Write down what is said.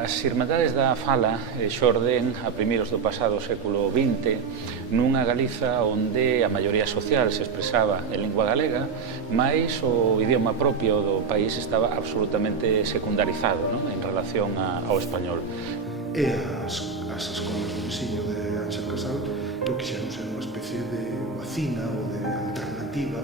As Irmandades da Fala xorden a primeiros do pasado século XX nunha Galiza onde a maioría social se expresaba en lingua galega, mais o idioma propio do país estaba absolutamente secundarizado, en relación ao español. E as escolas do veciño de Ángel Casal lo quixeron ser unha especie de vacina ou de alternativa